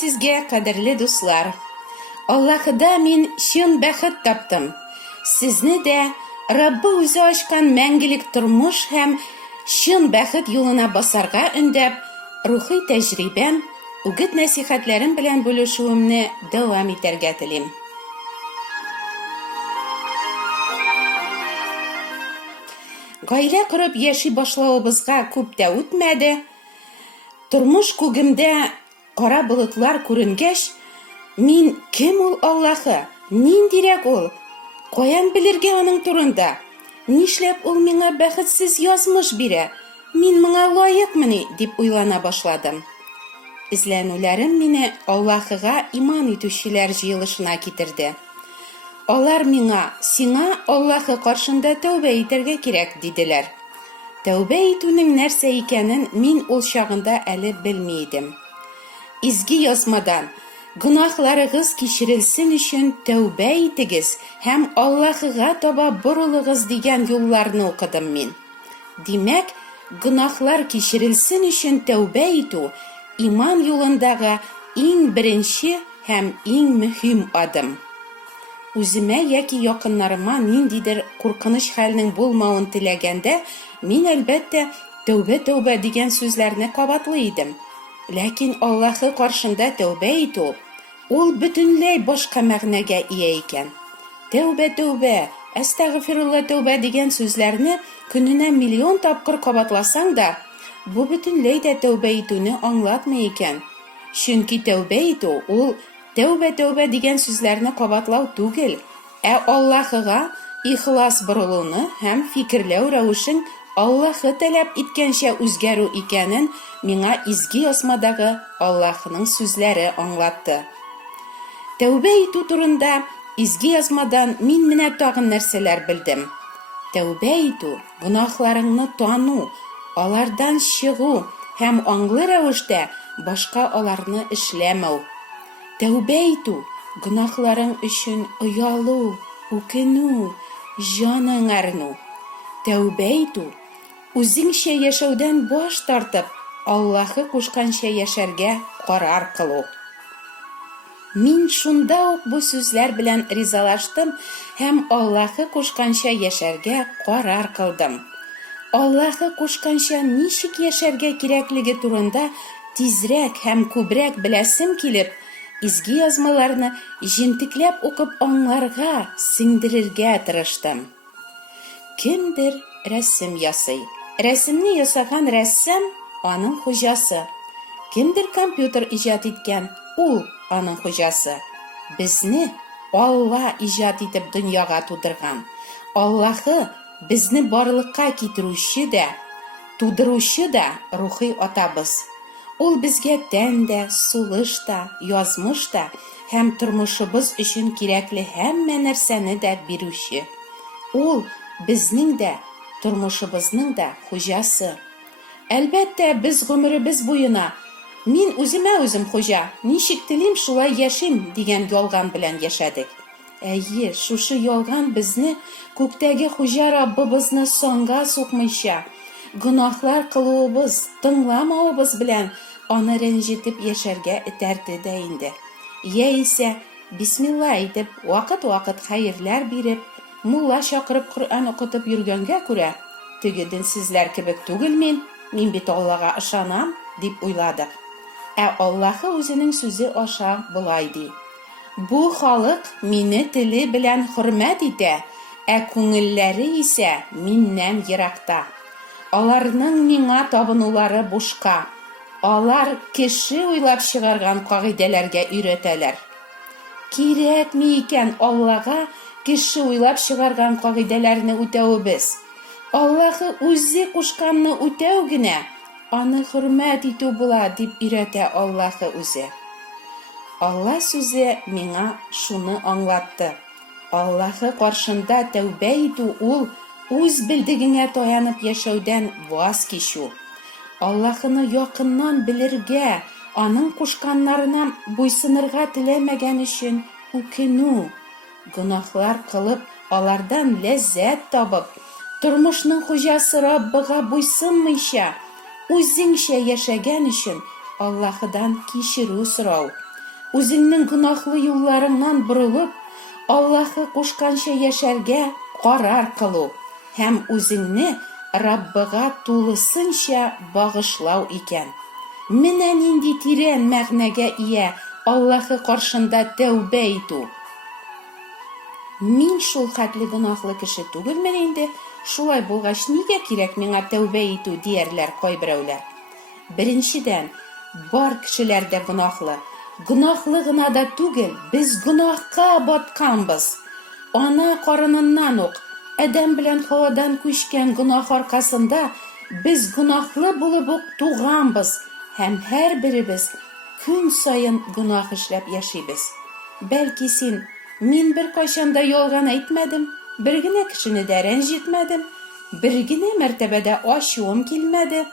сезгә, кадерле дуслар. Аллаһыда мин шын бәхет таптым. Сезне дә Раббы үзе ачкан мәңгелек тормыш һәм шын бәхет юлына басарга өндәп, рухи тәҗрибәм, үгет нәсихәтләрем белән бүлешүемне дәвам итәргә телим. Гаилә корып яши башлавыбызга күп тә үтмәде. Тормыш күгемдә кара болытлар күренгәч, мин кем ул Аллаһы? Ниндирәк ул? Каян белергә аның турында? Нишләп ул миңа бәхетсез язмыш бирә? Мин моңа лаекмыни? Дип уйлана башладым. Изләнүләрем мине Аллаһыга иман итүчеләр җыелышына китерде. Алар миңа, сиңа Аллаһы каршында тәүбә итәргә кирәк, диделәр. Тәүбә итүнең нәрсә икәнен мин ул чагында әле белми идем. Изге язмадан, гөнаһларыгыз кичерелсен өчен тәүбә итегез һәм Аллаһыга таба борылыгыз дигән юлларны укыдым мин. Димәк, гөнаһлар кичерелсен өчен тәүбә итү иман юлындагы иң беренче һәм иң мөһим адым. Үземә яки якыннарыма ниндидер куркыныч хәлнең булмавын теләгәндә, мин әлбәттә тәүбә дигән сүзләрне кабатлый идем. Ләкин Аллаһы каршында тәүбә итү, ул бөтенләй башка мәгънәгә ия икән. Тәүбә, әстәгъфирулла тәүбә дигән сүзләрне көненә миллион тапкыр кабатласаң да, бу бөтенләй дә тәүбә итүне аңлатмый икән. Чөнки тәүбә итү, ул тәүбә дигән сүзләрне кабатлау түгел, Аллаһыга ихлас борылуны һәм фикерләү рәвешен Аллаһы таләп иткәнчә үзгәрү икәнен миңа изге язмадагы Аллаһының сүзләре аңлатты. Тәүбә итү турында изге язмадан мин менә тагын нәрсәләр белдем. Тәүбә итү, гөнаһларыңны тану, алардан чыгу һәм аңлы рәвештә башка аларны эшләмәү. Тәүбә итү, гөнаһларың өчен оялу, үкенү, җаның әрнү. Тәүбә итү, үзеңчә яшәүдән баш тартып, Аллаһы кушканча яшәргә карар кылу. Мин шунда ук бу сүзләр белән ризалаштым һәм Аллаһы кушканча яшәргә карар кылдым. Аллаһы кушканча ничек яшәргә кирәклеге турында тизрәк һәм күбрәк беләсем килеп, изге язмаларны җентекләп укып аңларга, сеңдерергә тырыштым. Кемдер рәсем ясый. Рәсемне ясаган рәссам аның хуҗасы. Кемдер компьютер иҗат иткән, ул аның хуҗасы. Безне Алла иҗат итеп дөньяга тудырган. Аллаһы безне барлыкка китерүче дә, тудыручы да рухи атабыз. Ул безгә тән дә, сулыш та, язмыш та һәм тормышыбыз өчен кирәкле һәммә нәрсәне дә бирүче. Ул безнең дә, тормышыбызның да хуҗасы. Әлбәттә, без гомеребез буена мин үземә үзем хуҗа, ничек телим шулай яшим дигән ялган белән яшәдек. Әйе, шушы ялган безне күктәге хуҗа Раббыбызны санга сукмыйча, гөнаһлар кылуыбыз, тыңламавыбыз белән аны рәнҗетеп яшәргә этәрде дә инде. Яисә, бисмилла әйтеп, вакыт-вакыт хәерләр биреп, мулла чакырып Коръән укытып йөргәнгә күрә, теге динсезләр кебек түгел мин бит Аллага ышанам, дип уйладык. Аллаһы үзенең сүзе аша булай ди. Бу халык мине теле белән хөрмәт итә, күңелләре исә миннән еракта. Аларның миңа табынулары бушка. Алар кеше уйлап чыгарган кагыйдәләргә өйрәтәләр. Кирәкми икән Аллага кеше уйлап чыгарган кагыйдәләрне үтәүебез. Аллаһы үзе кушканны үтәү генә, аны хөрмәт итү була, дип өйрәтә Аллаһы үзе. Алла сүзе миңа шуны аңлатты. Аллаһы каршында тәүбә итү ул үз белдегеңә таянып яшәүдән ваз кичү. Аллаһыны якыннан белергә, аның кушканнарына буйсынырга теләмәгән өчен үкенү. Гөнаһлар кылып, алардан ләззәт табып, тормышның хуҗасы Раббыга буйсынмыйча, үзеңчә яшәгән өчен Аллаһыдан кичерү сорау. үзеңнең гөнаһлы юлларыңнан борылып, Аллаһы кушканча яшәргә карар кылу һәм үзеңне Раббыга тулысынча багышлау икән. Менә нинди тирән мәгънәгә ия Аллаһы каршында тәүбә итү. Мин шул хәтле гөнаһлы кеше түгелмен инде, шулай булгач нигә кирәк миңа тәүбә итү диярләр кайберәүләр. Беренчедән, бар кешеләр дә гөнаһлы. Гөнаһлы гына да түгел, без гөнаһка батканбыз. Ана карыныннан ук Адәм белән Хавадан күчкән гөнаһ аркасында без гөнаһлы булып ук туганбыз һәм һәрберебез көн саен гөнаһ эшләп яшибез. Бәлки син, мин бер кайчан да ялган әйтмәдем, бер генә кешене дә рәнҗетмәдем, бер генә мәртәбәдә ачуым килмәде,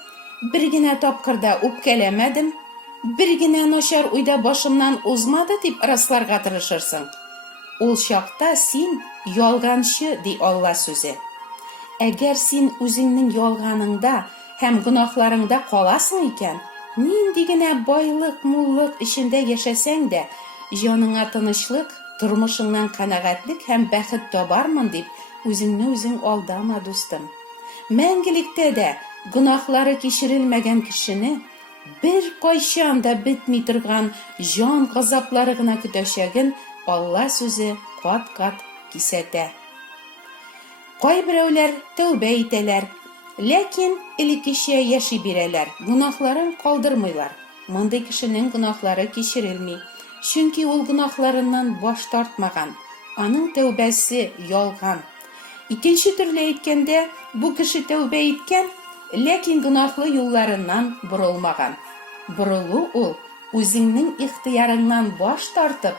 бер генә тапкырда үпкәләмәдем, бер генә начар уйда башымнан узмады дип расларга тырышырсың. Ул чакта син ялганчы ди Алла сүзе. Әгәр син үзеңнең ялганыңда һәм гөнаһларыңда каласың икән, нинди генә байлык, муллык эчендә яшәсәң дә, җаныңа тынычлык, тормышыңнан канәгатьлек һәм бәхет табармын дип үзеңне үзең алдама, дустым. Мәңгелектә дә гөнаһлары кичерелмәгән кешене бер кайчан да бетми торган җан газаплары гына көтәчәген Алла сүзе кат-кат кисәтә. Кайберәүләр тәүбә итәләр, ләкин элеккечә яши бирәләр, гөнаһларын калдырмыйлар. Мондый кешенең гөнаһлары кичерелми, чөнки ул гөнаһларыннан баш тартмаган. Аның тәүбәсе ялган. Икенче төрле әйткәндә, бу кеше тәүбә иткән, ләкин гөнаһлы юлларыннан борылмаган. Борылу ул үзеңнең ихтыярыңнан баш тартып,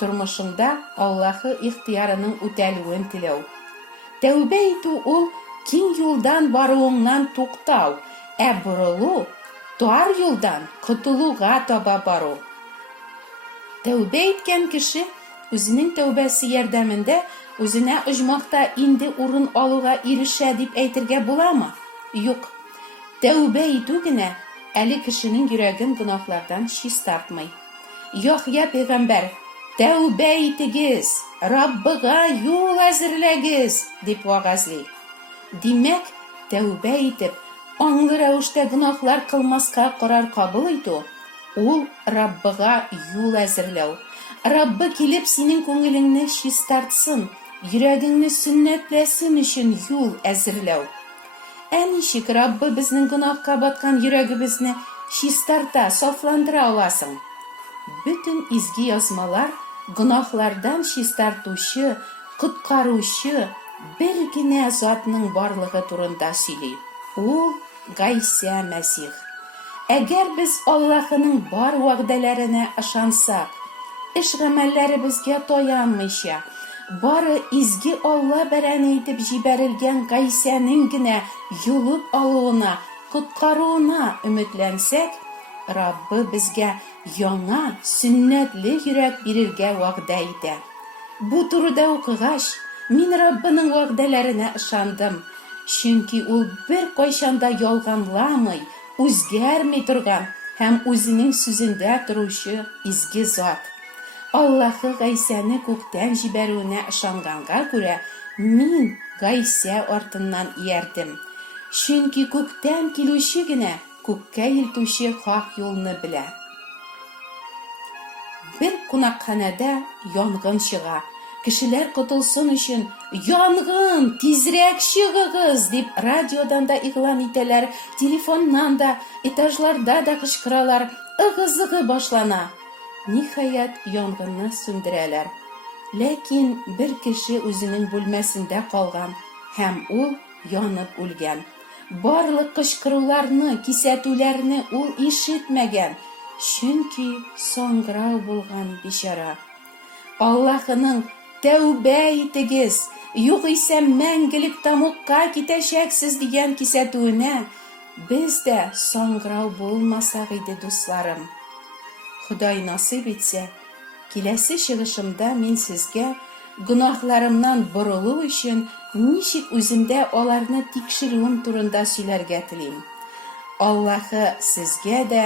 тормышыңда Аллаһы ихтыярының үтәлүен теләү. Тәүбә итү ул киң юлдан баруыңнан туктау, ә борылу тар юлдан котылуга таба бару. Тәүбә иткән кеше үзенең тәүбәсе ярдәмендә үзенә оҗмахта инде урын алуга ирешә дип әйтергә буламы? Юк. Тәүбә итү генә әле кешенең йөрәген гөнаһлардан чистартмый. Яхья пәйгамбәр «Тәүбә итегез, Раббыга юл әзерләгез» дип вәгазьли. Димәк, тәүбә итеп, аңлы рәвештә гөнаһлар кылмаска карар кабул итү, ул Раббыга юл әзерләү. Раббы килеп синең күңелеңне чистартсын, йөрәгеңне сөннәтләсен өчен юл әзерләү. Ә ничек Раббы безнең гөнаһка баткан йөрәгебезне чистарта, сафландыра аласың? Бөтен изге язмалар гөнаһлардан чистартучы, коткаручы бер генә затның барлыгы турында сөйли. Ул Гайса Мәсих. Әгәр без Аллаһының бар вәгъдәләренә ышансак, эш-гамәлләребезгә таянмыйча, бары изге Алла бәрәне итеп җибәрелгән Гайсаның генә юлып алуына, коткаруына өметләнсәк, Раббы безгә яңа, сөннәтле йөрәк бирергә вәгъдә итә. Бу турыда укыгач, мин Раббының вәгъдәләренә ышандым, чөнки ул бер кайчанда ялганламый, үзгәрми торган һәм үзенең сүзендә торучы изге зат. Аллаһы Гайсаны күктән җибәрүенә ышанганга күрә, мин Гайса артыннан иярдем, чөнки күктән килүче генә күккә илтүче хак юлны белә. Бер кунакханәдә янгын чыга. Кешеләр котылсын өчен «Янгын, тизрәк чыгыгыз!» дип радиодан да игълан итәләр, телефоннан да, этажларда да кычкыралар, ыгы-зыгы башлана. Ниһаять, янгынны сүндерәләр. Ләкин бер кеше үзенең бүлмәсендә калган һәм ул янып үлгән. Барлык кычкыруларны, кисәтүләрне ул ишетмәгән, чөнки саңгырау булган бичара. Аллаһының «Тәүбә итегез, югыйсә мәңгелек тамукка китәчәксез» дигән кисәтүенә без дә саңгырау булмасак иде, дусларым. Ходай насыйп итсә, киләсе чыгышымда мин сезгә гөнаһларымнан борылу өчен ничек үземдә аларны тикшерүем турында сөйләргә телим. Аллаһы сезгә дә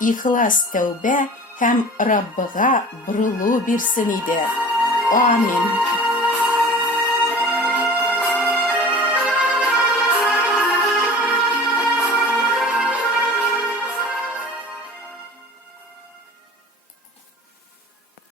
ихлас тәүбә һәм Раббыга борылу бирсен иде. Амин.